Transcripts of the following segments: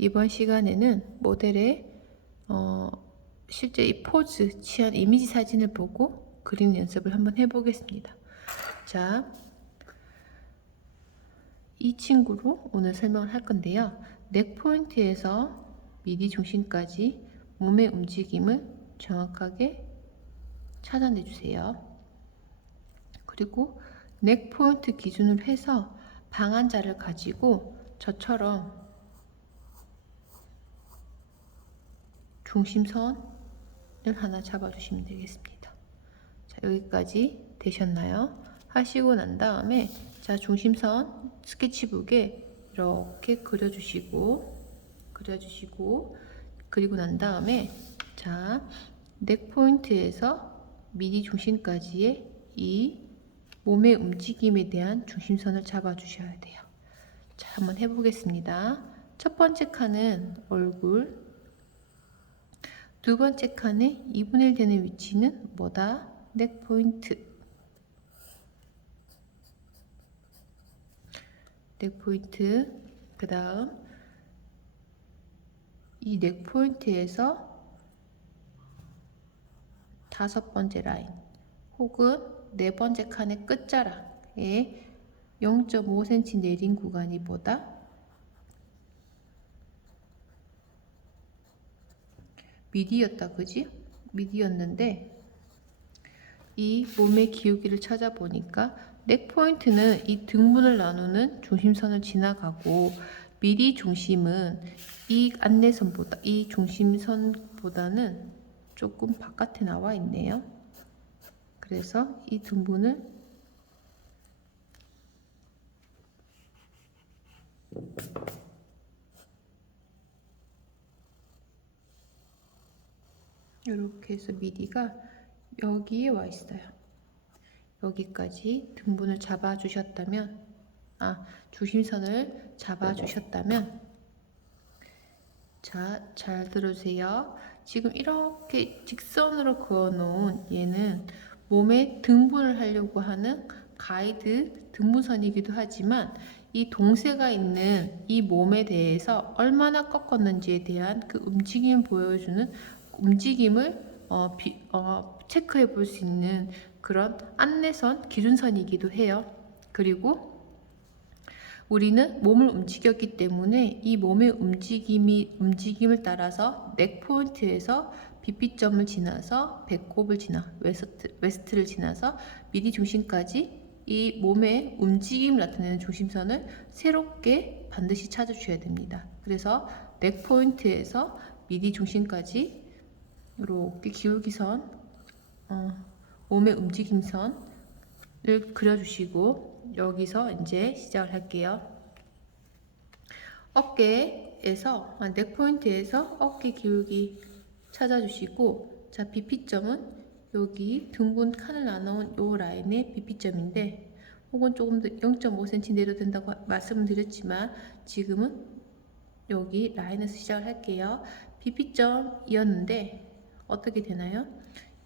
이번 시간에는 모델의 어, 실제 이 포즈, 취한 이미지 사진을 보고 그림 연습을 한번 해보겠습니다. 자, 이 친구로 오늘 설명을 할 건데요. 넥 포인트에서 미디 중심까지 몸의 움직임을 정확하게 찾아내 주세요. 그리고 넥 포인트 기준으로 해서 방한자를 가지고 저처럼 중심선을 하나 잡아주시면 되겠습니다. 자, 여기까지 되셨나요? 하시고 난 다음에 자, 중심선 스케치북에 이렇게 그려주시고 그려주시고 그리고 난 다음에 자, 넥 포인트에서 미디 중심까지의 이 몸의 움직임에 대한 중심선을 잡아 주셔야 돼요. 자, 한번 해보겠습니다. 첫 번째 칸은 얼굴, 두 번째 칸의 2분의 1 되는 위치는 뭐다? 넥 포인트. 넥 포인트. 그 다음, 이 넥 포인트에서 다섯 번째 라인, 혹은 네 번째 칸의 끝자락에 0.5cm 내린 구간이 뭐다? 미디였다, 그지? 미디였는데 이 몸의 기울기를 찾아보니까 넥 포인트는 이 등분을 나누는 중심선을 지나가고 미디 중심은 이 안내선보다 이 중심선보다는 조금 바깥에 나와 있네요. 그래서 이 등분을 이렇게 해서 미디가 여기에 와 있어요. 여기까지 등분을 잡아 주셨다면 아, 중심선을 잡아 주셨다면 자, 잘 들으세요. 지금 이렇게 직선으로 그어 놓은 얘는 몸에 등분을 하려고 하는 가이드 등분선이기도 하지만 이 동세가 있는 이 몸에 대해서 얼마나 꺾었는지에 대한 그 움직임을 보여주는 움직임을 어, 비, 어, 체크해 볼 수 있는 그런 안내선, 기준선이기도 해요. 그리고 우리는 몸을 움직였기 때문에 이 몸의 움직임이 움직임을 따라서 넥 포인트에서 BP점을 지나서 배꼽을 지나 웨스트, 웨스트를 지나서 미디 중심까지 이 몸의 움직임을 나타내는 중심선을 새롭게 반드시 찾아주셔야 됩니다. 그래서 넥 포인트에서 미디 중심까지 이렇게 기울기선, 어, 몸의 움직임선을 그려주시고 여기서 이제 시작을 할게요. 어깨에서 아, 넥 포인트에서 어깨 기울기 찾아주시고 자 BP점은 여기 등분 칸을 나눈 요 라인의 BP점인데 혹은 조금 더 0.5cm 내려된다고 말씀을 드렸지만 지금은 여기 라인에서 시작을 할게요. BP점이었는데 어떻게 되나요?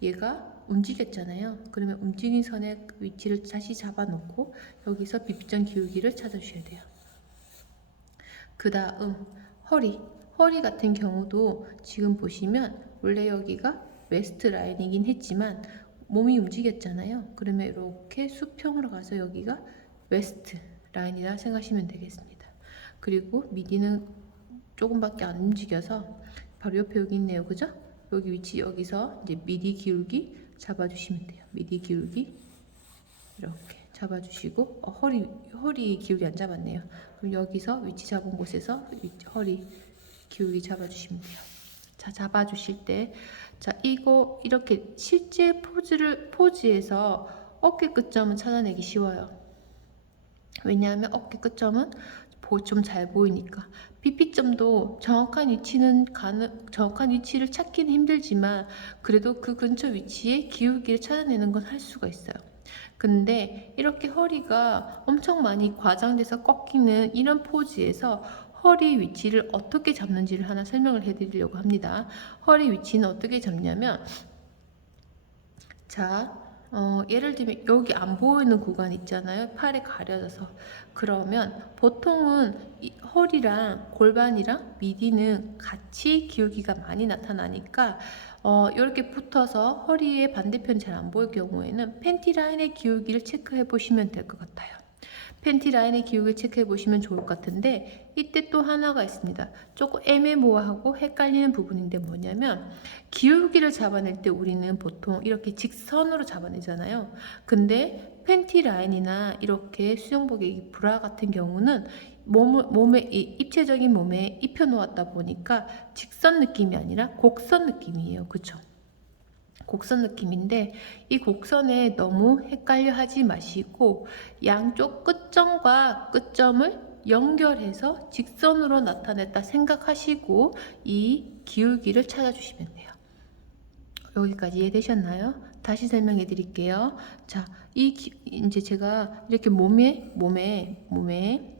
얘가 움직였잖아요. 그러면 움직인 선의 위치를 다시 잡아놓고 여기서 비피점 기울기를 찾아주셔야 돼요. 그 다음 허리. 허리 같은 경우도 지금 보시면 원래 여기가 웨스트 라인이긴 했지만 몸이 움직였잖아요. 그러면 이렇게 수평으로 가서 여기가 웨스트 라인이라 생각하시면 되겠습니다. 그리고 미디는 조금밖에 안 움직여서 바로 옆에 여기 있네요. 그죠? 여기 위치 여기서 이제 미디 기울기 잡아주시면 돼요. 미디 기울기 이렇게 잡아주시고 어, 허리 허리 기울기 안 잡았네요. 그럼 여기서 위치 잡은 곳에서 위치, 허리 기울기 잡아주시면 돼요. 자 잡아주실 때 자 이거 이렇게 실제 포즈를 포즈에서 어깨 끝점은 찾아내기 쉬워요. 왜냐하면 어깨 끝점은 좀 잘 보이니까 BP점도 정확한 위치는 가능 정확한 위치를 찾기는 힘들지만 그래도 그 근처 위치에 기울기를 찾아내는 건 할 수가 있어요. 근데 이렇게 허리가 엄청 많이 과장돼서 꺾이는 이런 포즈에서 허리 위치를 어떻게 잡는지를 하나 설명을 해드리려고 합니다. 허리 위치는 어떻게 잡냐면 자 어, 예를 들면 여기 안 보이는 구간 있잖아요. 팔이 가려져서. 그러면 보통은 이 허리랑 골반이랑 미디는 같이 기울기가 많이 나타나니까 어, 이렇게 붙어서 허리의 반대편 잘 안 보일 경우에는 팬티 라인의 기울기를 체크해 보시면 될 것 같아요. 팬티 라인의 기울기 체크해 보시면 좋을 것 같은데 이때 또 하나가 있습니다. 조금 애매모호하고 헷갈리는 부분인데 뭐냐면 기울기를 잡아낼 때 우리는 보통 이렇게 직선으로 잡아내잖아요. 근데 팬티 라인이나 이렇게 수영복의 브라 같은 경우는 몸에 이 입체적인 몸에 입혀 놓았다 보니까 직선 느낌이 아니라 곡선 느낌이에요. 그쵸? 곡선 느낌인데 이 곡선에 너무 헷갈려 하지 마시고 양쪽 끝점과 끝점을 연결해서 직선으로 나타냈다 생각하시고 이 기울기를 찾아주시면 돼요. 여기까지 이해되셨나요? 다시 설명해 드릴게요. 자, 이 기- 이제 제가 이렇게 몸에 몸에 몸에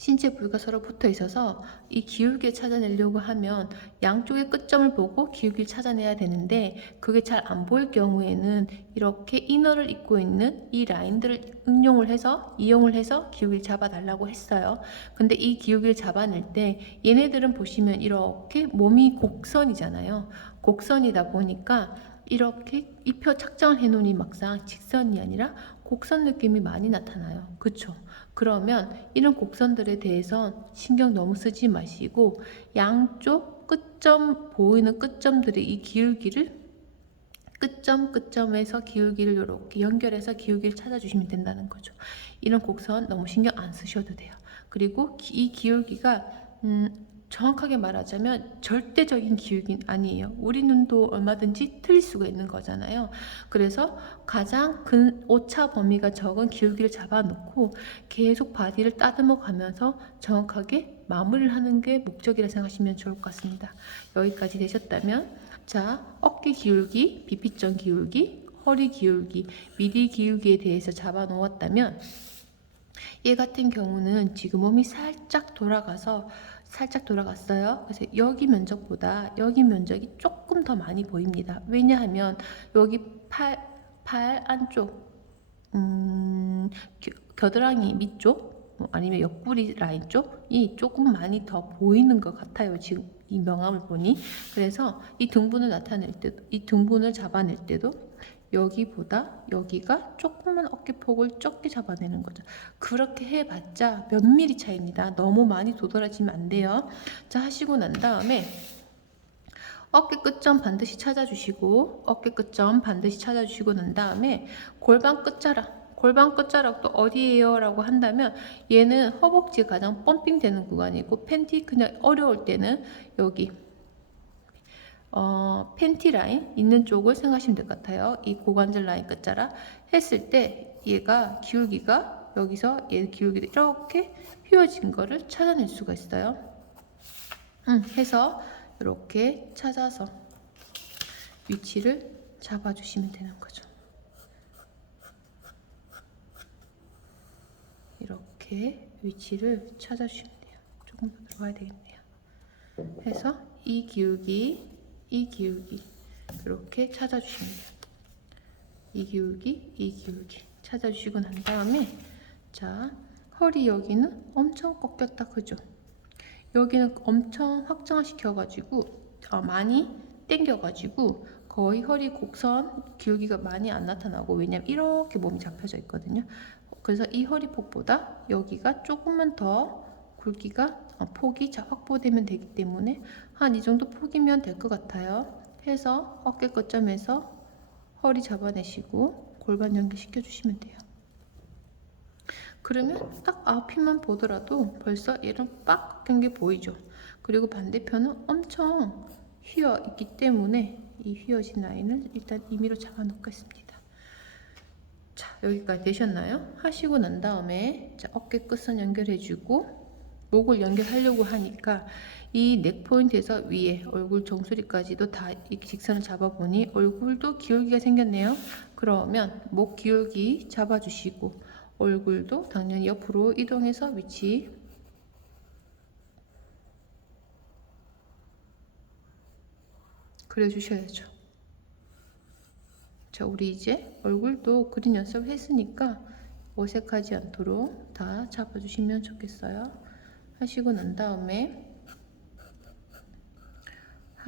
신체 부위가 서로 붙어 있어서 이 기울기를 찾아내려고 하면 양쪽의 끝점을 보고 기울기를 찾아내야 되는데 그게 잘 안 보일 경우에는 이렇게 이너를 입고 있는 이 라인들을 응용을 해서 이용을 해서 기울기를 잡아달라고 했어요. 근데 이 기울기를 잡아낼 때 얘네들은 보시면 이렇게 몸이 곡선이잖아요. 곡선이다 보니까 이렇게 입혀 착장을 해놓으니 막상 직선이 아니라 곡선 느낌이 많이 나타나요. 그쵸? 그러면 이런 곡선들에 대해서 신경 너무 쓰지 마시고 양쪽 끝점 보이는 끝점들의 이 기울기를 끝점 끝점에서 기울기를 이렇게 연결해서 기울기를 찾아주시면 된다는 거죠. 이런 곡선 너무 신경 안 쓰셔도 돼요. 그리고 기- 이 기울기가 음, 정확하게 말하자면 절대적인 기울기는 아니에요. 우리 눈도 얼마든지 틀릴 수가 있는 거잖아요. 그래서 가장 근 오차 범위가 적은 기울기를 잡아놓고 계속 바디를 따듬어 가면서 정확하게 마무리를 하는 게 목적이라 생각하시면 좋을 것 같습니다. 여기까지 되셨다면 자 어깨 기울기, 비피점 기울기, 허리 기울기, 미디 기울기에 대해서 잡아 놓았다면 얘 같은 경우는 지금 몸이 살짝 돌아가서 살짝 돌아갔어요. 그래서 여기 면적보다 여기 면적이 조금 더 많이 보입니다. 왜냐하면 여기 팔, 팔 안쪽, 음, 겨, 겨드랑이 밑쪽, 뭐 아니면 옆구리 라인 쪽이 조금 많이 더 보이는 것 같아요. 지금 이 명암을 보니. 그래서 이 등분을 나타낼 때도, 이 등분을 잡아낼 때도 여기보다 여기가 조금만 어깨폭을 적게 잡아내는 거죠. 그렇게 해봤자 몇 미리 차이입니다. 너무 많이 도드라지면 안 돼요. 자 하시고 난 다음에 어깨 끝점 반드시 찾아주시고 어깨 끝점 반드시 찾아주시고 난 다음에 골반 끝자락 골반 끝자락도 어디예요? 라고 한다면 얘는 허벅지가 가장 펌핑 되는 구간이고 팬티 그냥 어려울 때는 여기 어, 팬티 라인 있는 쪽을 생각하시면 될 것 같아요. 이 고관절 라인 끝자락 했을 때 얘가 기울기가 여기서 얘 기울기도 이렇게 휘어진 거를 찾아낼 수가 있어요. 음, 해서 이렇게 찾아서 위치를 잡아주시면 되는 거죠. 이렇게 위치를 찾아주시면 돼요. 조금 더 들어가야 되겠네요. 해서 이 기울기, 이 기울기 이렇게 찾아주시면 돼요. 이 기울기, 이 기울기 찾아주시고 난 다음에 자 허리 여기는 엄청 꺾였다 그죠? 여기는 엄청 확장시켜가지고 어, 많이 당겨가지고 거의 허리 곡선 기울기가 많이 안 나타나고 왜냐면 이렇게 몸이 잡혀져 있거든요. 그래서 이 허리 폭보다 여기가 조금만 더 굵기가 어, 폭이 자- 확보되면 되기 때문에 한 이 정도 폭이면 될 것 같아요. 해서 어깨 끝점에서 허리 잡아내시고 골반 연결시켜 주시면 돼요. 그러면 딱 앞이만 보더라도 벌써 얘는 빡 꺾인 게 보이죠. 그리고 반대편은 엄청 휘어 있기 때문에 이 휘어진 라인을 일단 임의로 잡아 놓겠습니다. 자 여기까지 되셨나요? 하시고 난 다음에 자, 어깨 끝선 연결해주고 목을 연결하려고 하니까 이 넥 포인트에서 위에 얼굴 정수리까지도 다 이 직선을 잡아보니 얼굴도 기울기가 생겼네요. 그러면 목 기울기 잡아주시고 얼굴도 당연히 옆으로 이동해서 위치 그려주셔야죠. 자, 우리 이제 얼굴도 그린 연습을 했으니까 어색하지 않도록 다 잡아주시면 좋겠어요. 하시고 난 다음에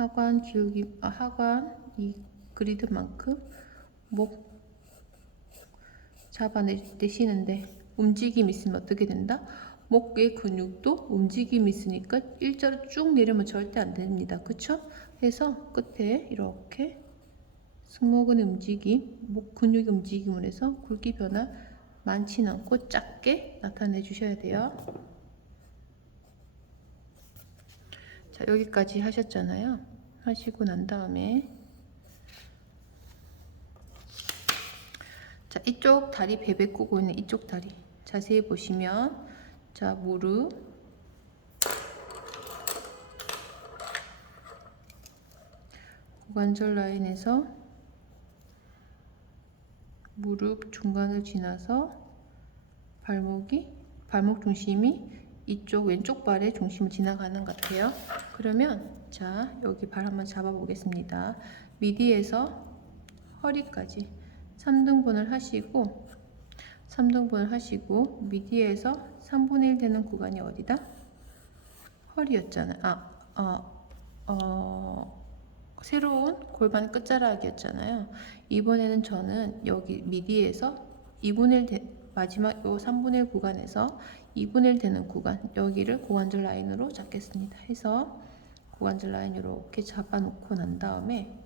하관 기울기, 아, 하관 이 그리드만큼 목 잡아내시는데 움직임이 있으면 어떻게 된다? 목의 근육도 움직임이 있으니까 일자로 쭉 내리면 절대 안 됩니다. 그쵸? 해서 끝에 이렇게 승모근의 움직임, 목 근육의 움직임을 해서 굵기 변화 많진 않고 작게 나타내 주셔야 돼요. 자, 여기까지 하셨잖아요. 하시고 난 다음에 자, 이쪽 다리 베베 꼬고 있는 이쪽 다리 자세히 보시면 자, 무릎 고관절 라인에서 무릎 중간을 지나서 발목이 발목 중심이 이쪽 왼쪽 발의 중심을 지나가는 것 같아요. 그러면 자 여기 발 한번 잡아 보겠습니다. 미디에서 허리까지 3등분을 하시고 3등분을 하시고 미디에서 3분의 1 되는 구간이 어디다? 허리였잖아요. 아, 어, 어, 새로운 골반 끝자락이었잖아요. 이번에는 저는 여기 미디에서 2분의 1 되, 마지막 요 3분의 1 구간에서 2분의 1 되는 구간 여기를 고관절 라인으로 잡겠습니다. 해서 고관절 라인 이렇게 잡아놓고 난 다음에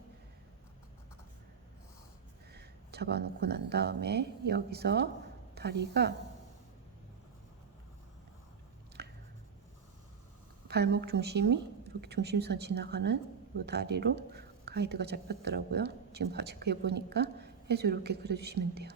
잡아놓고 난 다음에 여기서 다리가 발목 중심이 이렇게 중심선 지나가는 이 다리로 가이드가 잡혔더라고요. 지금 체크해 보니까 해서 이렇게 그려주시면 돼요.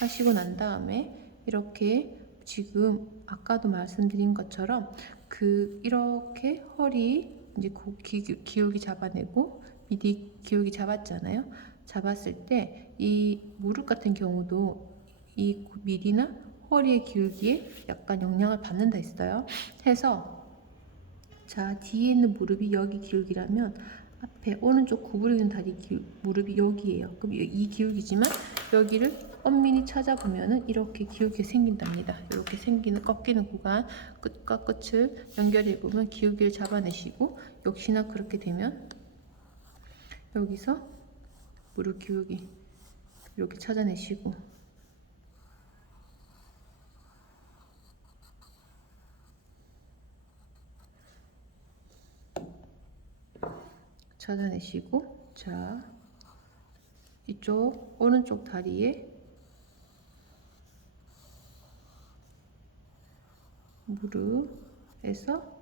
하시고 난 다음에 이렇게 지금 아까도 말씀드린 것처럼 그 이렇게 허리 이제 기, 기울기 잡아내고 미디 기울기 잡았잖아요. 잡았을 때 이 무릎 같은 경우도 이 미디나 허리의 기울기에 약간 영향을 받는다 했어요. 해서 자 뒤에 있는 무릎이 여기 기울기라면 앞에 오른쪽 구부리는 다리 기, 무릎이 여기에요. 그럼 이 기울기지만 여기를 엄밀히 찾아보면은 이렇게 기울기 생긴답니다. 이렇게 생기는 꺾이는 구간 끝과 끝을 연결해 보면 기울기를 잡아내시고 역시나 그렇게 되면 여기서 무릎 기울기 이렇게 찾아내시고 찾아내시고 자 이쪽 오른쪽 다리에 무릎에서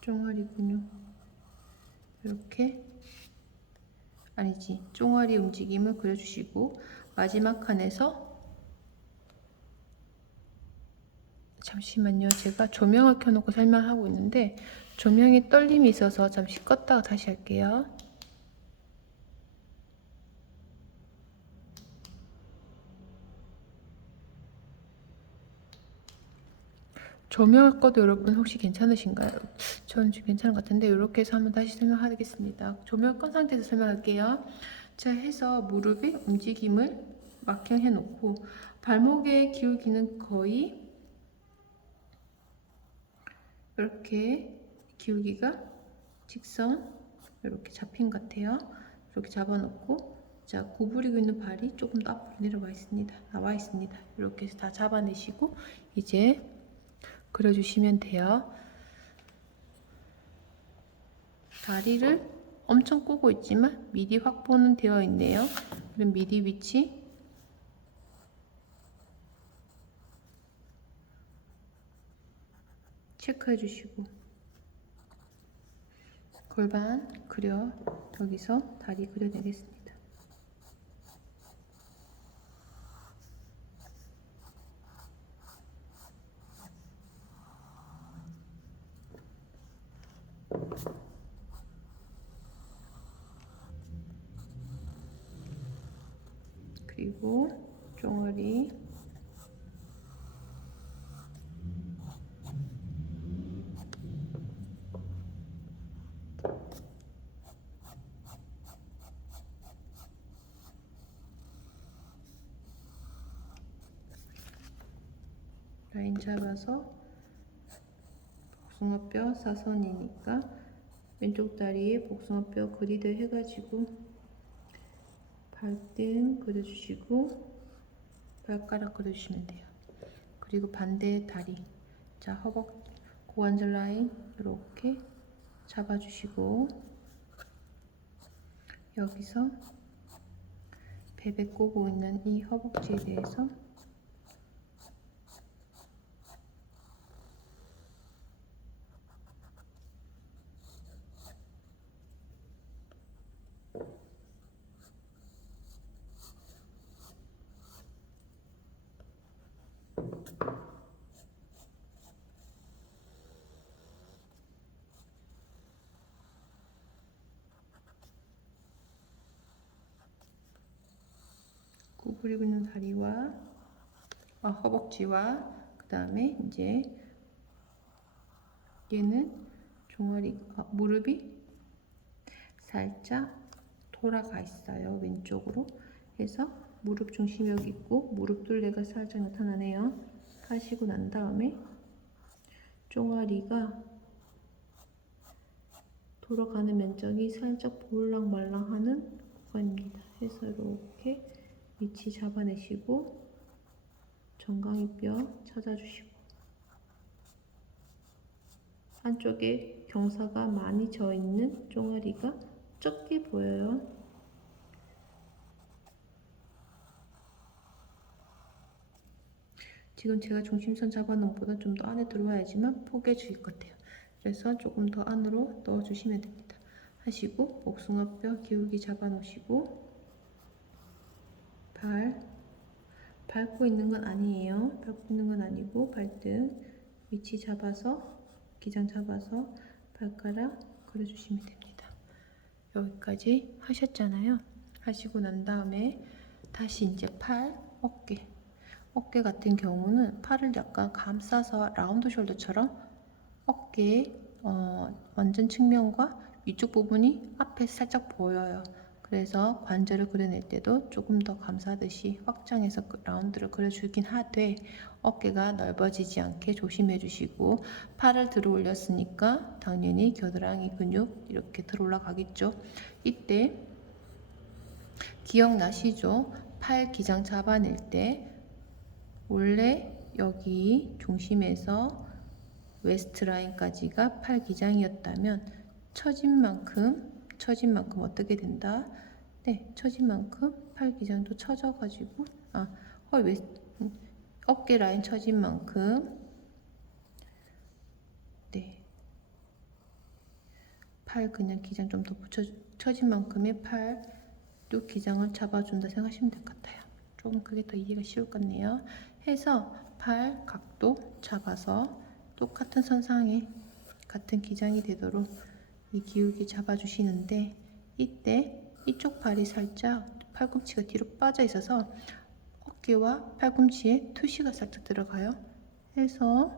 종아리 근육 이렇게 아니지 종아리 움직임을 그려주시고 마지막 칸에서 잠시만요. 제가 조명을 켜놓고 설명하고 있는데 조명에 떨림이 있어서 잠시 껐다가 다시 할게요. 조명을 꺼도 여러분 혹시 괜찮으신가요? 저는 지금 괜찮은 것 같은데 이렇게 해서 한번 다시 설명하겠습니다. 조명을 껐 상태에서 설명할게요. 자 해서 무릎의 움직임을 막형해 놓고 발목의 기울기는 거의 이렇게 기울기가 직선 이렇게 잡힌 것 같아요. 이렇게 잡아놓고 자 구부리고 있는 발이 조금 더 앞으로 내려와 있습니다. 나와 있습니다. 이렇게 해서 다 잡아내시고 이제 그려주시면 돼요. 다리를 엄청 꼬고 있지만 미디 확보는 되어 있네요. 그럼 미디 위치 체크해 주시고 골반 그려 여기서 다리 그려내겠습니다. 여기. 라인 잡아서 복숭아뼈 사선이니까 왼쪽 다리에 복숭아뼈 그리드 해가지고 발등 그려주시고 발가락 그려주시면 돼요. 그리고 반대 다리 자 허벅 고관절 라인 이렇게 잡아주시고 여기서 베베 꼬고 있는 이 허벅지에 대해서 구부리고 있는 다리와 아, 허벅지와 그 다음에 이제 얘는 종아리 아, 무릎이 살짝 돌아가 있어요 왼쪽으로 그래서 무릎 중심이 여기 있고 무릎 둘레가 살짝 나타나네요 하시고 난 다음에 종아리가 돌아가는 면적이 살짝 보울랑말랑하는 구간입니다. 해서 이렇게 위치 잡아내시고 정강이 뼈 찾아주시고 한쪽에 경사가 많이 져 있는 종아리가 적게 보여요. 지금 제가 중심선 잡아놓은 것보다 좀 더 안에 들어와야지만 포개 주실 것 같아요. 그래서 조금 더 안으로 넣어주시면 됩니다. 하시고 복숭아뼈 기울기 잡아놓으시고 발 밟고 있는 건 아니에요. 밟고 있는 건 아니고 발등 위치 잡아서 기장 잡아서 발가락 그려주시면 됩니다. 여기까지 하셨잖아요. 하시고 난 다음에 다시 이제 팔, 어깨 어깨 같은 경우는 팔을 약간 감싸서 라운드 숄더처럼 어깨 어, 완전 측면과 위쪽 부분이 앞에 살짝 보여요. 그래서 관절을 그려낼 때도 조금 더 감싸듯이 확장해서 그 라운드를 그려주긴 하되 어깨가 넓어지지 않게 조심해 주시고 팔을 들어 올렸으니까 당연히 겨드랑이 근육 이렇게 들어 올라가겠죠. 이때 기억나시죠? 팔 기장 잡아낼 때 원래 여기 중심에서 웨스트 라인까지가 팔 기장이었다면 처진 만큼 처진 만큼 어떻게 된다? 네, 처진 만큼 팔 기장도 처져가지고 아, 헐웨 어깨 라인 처진 만큼 네. 팔 그냥 기장 좀 더 붙여 처진 만큼의 팔도 기장을 잡아준다 생각하시면 될 것 같아요. 조금 그게 더 이해가 쉬울 것 같네요. 해서 팔 각도 잡아서 똑같은 선상에 같은 기장이 되도록 이 기울기 잡아주시는데 이때 이쪽 발이 살짝 팔꿈치가 뒤로 빠져 있어서 어깨와 팔꿈치에 투시가 살짝 들어가요. 해서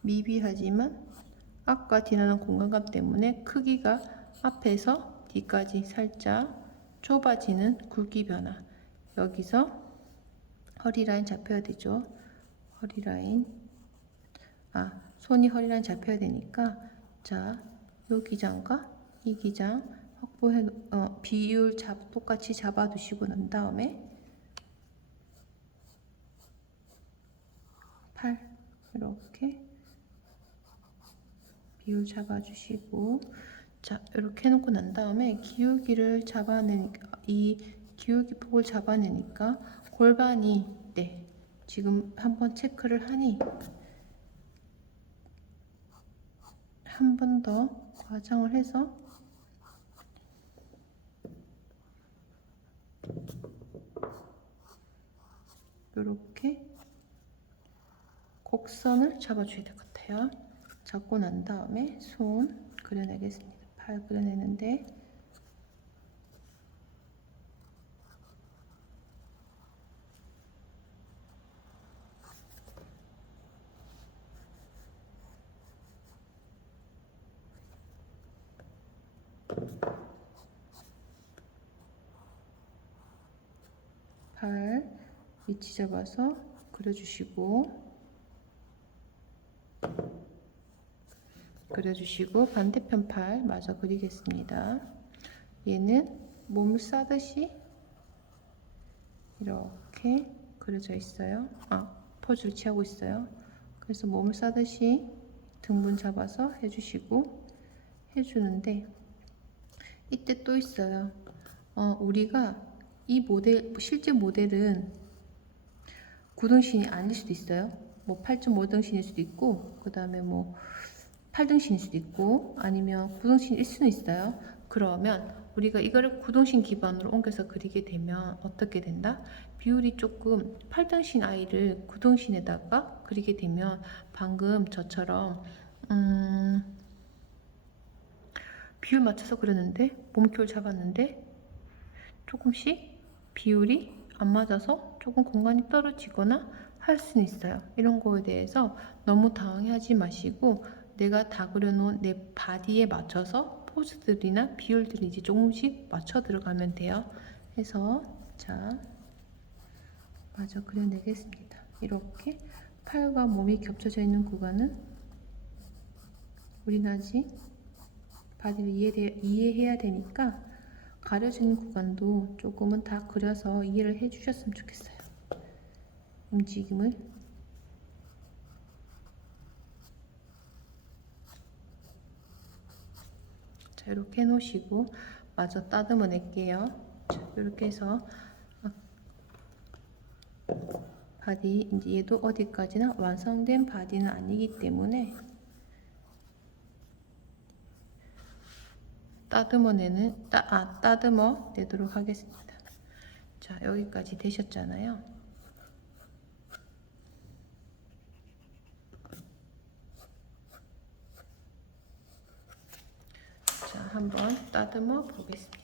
미비하지만 앞과 뒤나는 공간감 때문에 크기가 앞에서 뒤까지 살짝 좁아지는 굵기 변화. 여기서 허리 라인 잡혀야 되죠. 허리 라인. 아, 손이 허리 라인 잡혀야 되니까 자, 요 기장과 이 기장 확보해 어, 비율 잡 똑같이 잡아 두시고 난 다음에 팔 이렇게 비율 잡아 주시고 자 이렇게 해놓고 난 다음에 기울기를 잡아내니까 이 기울기 폭을 잡아내니까 골반이 네 지금 한번 체크를 하니 한 번 더 과장을 해서 이렇게 곡선을 잡아줘야 될 것 같아요. 잡고 난 다음에 손 그려내겠습니다. 팔 그려내는데 팔 위치 잡아서 그려주시고 그려주시고 반대편 팔 마저 그리겠습니다. 얘는 몸을 싸듯이 이렇게 그려져 있어요. 아, 포즈를 취하고 있어요. 그래서 몸을 싸듯이 등분 잡아서 해주시고 해주는데 이때 또 있어요. 어, 우리가 이 모델 실제 모델은 구등신이 아닐 수도 있어요. 뭐 8.5등신일 수도 있고 그 다음에 뭐 8등신일 수도 있고 아니면 구등신일 수는 있어요. 그러면 우리가 이거를 구등신 기반으로 옮겨서 그리게 되면 어떻게 된다? 비율이 조금 8등신 아이를 구등신에다가 그리게 되면 방금 저처럼 음, 비율 맞춰서 그렸는데 몸결 잡았는데 조금씩 비율이 안 맞아서 조금 공간이 떨어지거나 할 수는 있어요. 이런 거에 대해서 너무 당황하지 마시고 내가 다 그려놓은 내 바디에 맞춰서 포즈들이나 비율들이 이제 조금씩 맞춰 들어가면 돼요. 해서 자 마저 그려내겠습니다. 이렇게 팔과 몸이 겹쳐져 있는 구간은 우리는 아직 바디를 이해돼, 이해해야 되니까 가려지는 구간도 조금은 다 그려서 이해를 해주셨으면 좋겠어요. 움직임을 자 이렇게 해놓으시고 마저 따듬어 낼게요. 자 이렇게 해서 바디 이제 얘도 어디까지나 완성된 바디는 아니기 때문에 따듬어내는 따, 아, 따듬어 내도록 하겠습니다. 자 여기까지 되셨잖아요. 자 한번 따듬어 보겠습니다.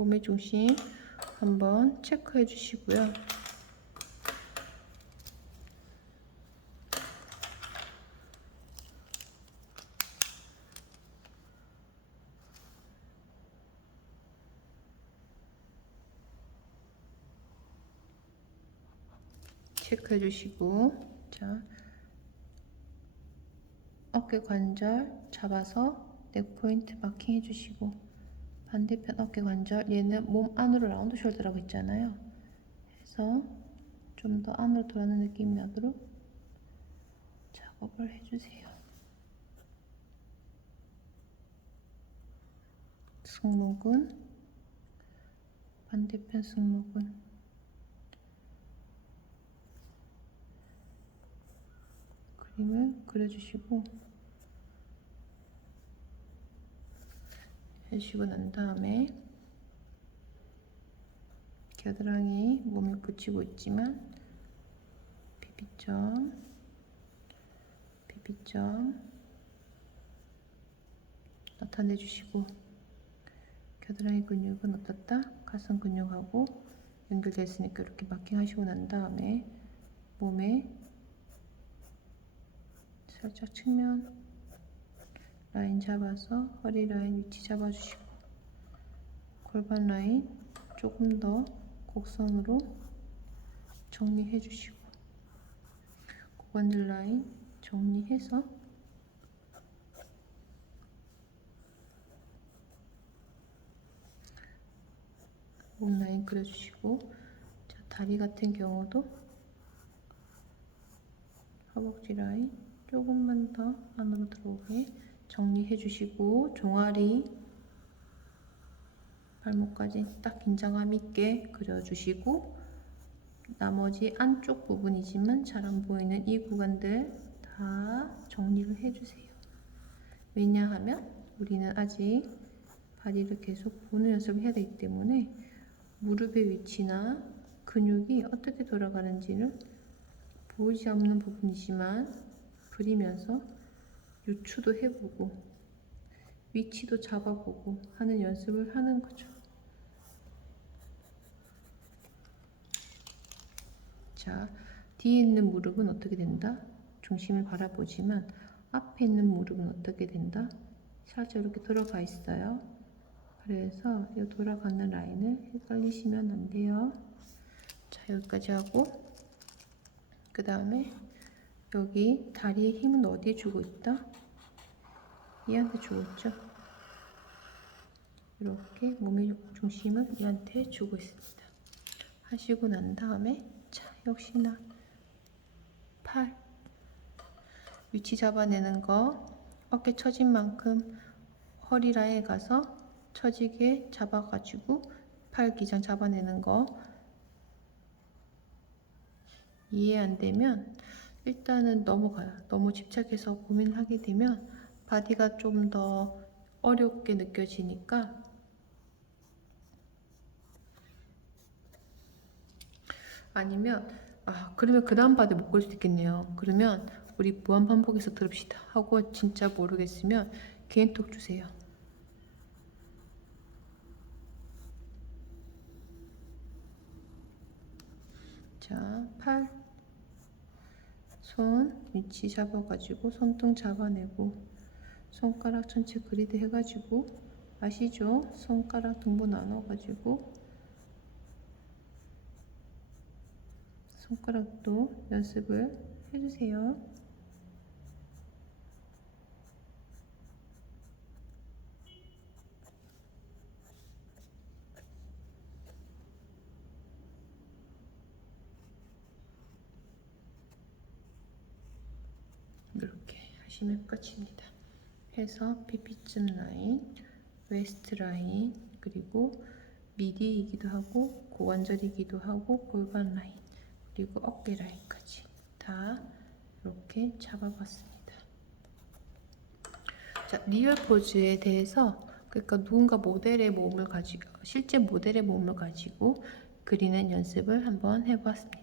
몸의 중심 한번 체크해 주시고요. 체크해 주시고 자 어깨 관절 잡아서 넥 포인트 마킹 해 주시고 반대편 어깨 관절 얘는 몸 안으로 라운드 숄더라고 있잖아요. 해서 좀 더 안으로 들어가는 느낌이 나도록 작업을 해주세요. 승모근 반대편 승모근 그림을 그려주시고 해주시고 난 다음에 겨드랑이 몸에 붙이고 있지만 비비점 비비점 나타내 주시고 겨드랑이 근육은 어떻다? 가슴 근육하고 연결되어 있으니까 이렇게 마킹 하시고 난 다음에 몸에 살짝 측면 라인 잡아서 허리 라인 위치 잡아주시고 골반 라인 조금 더 곡선으로 정리해 주시고 고관절 라인 정리해서 몸 라인 그려주시고 자, 다리 같은 경우도 허벅지 라인 조금만 더 안으로 들어오게 정리해 주시고 종아리 발목까지 딱 긴장감 있게 그려주시고 나머지 안쪽 부분이지만 잘 안 보이는 이 구간들 다 정리를 해주세요. 왜냐하면 우리는 아직 바디를 계속 보는 연습을 해야 되기 때문에 무릎의 위치나 근육이 어떻게 돌아가는지는 보이지 않는 부분이지만 그리면서 유추도 해보고 위치도 잡아보고 하는 연습을 하는 거죠. 자, 뒤에 있는 무릎은 어떻게 된다? 중심을 바라보지만 앞에 있는 무릎은 어떻게 된다? 살짝 이렇게 돌아가 있어요. 그래서 이 돌아가는 라인을 헷갈리시면 안 돼요. 자, 여기까지 하고 그 다음에 여기 다리의 힘은 어디에 주고 있다? 얘한테 주고 있죠. 이렇게 몸의 중심을 얘한테 주고 있습니다. 하시고 난 다음에 자 역시나 팔 위치 잡아내는 거 어깨 처진 만큼 허리 라인에 가서 처지게 잡아가지고 팔 기장 잡아내는 거 이해 안 되면 일단은 넘어가요. 너무 집착해서 고민을 하게 되면 바디가 좀 더 어렵게 느껴지니까 아니면 아 그러면 그 다음 바디 못걸 수도 있겠네요. 그러면 우리 무한 반복해서 들읍시다 하고 진짜 모르겠으면 개인톡 주세요. 자, 팔, 손 위치 잡아가지고 손등 잡아내고 손가락 전체 그리드 해가지고 아시죠? 손가락 등부 나눠가지고 손가락도 연습을 해주세요. 하시면 끝입니다. 해서 비피쯤 라인, 웨스트 라인, 그리고 미디이기도 하고 고관절이기도 하고 골반 라인, 그리고 어깨 라인까지 다 이렇게 잡아봤습니다. 자, 리얼 포즈에 대해서 그러니까 누군가 모델의 몸을 가지고 실제 모델의 몸을 가지고 그리는 연습을 한번 해보았습니다.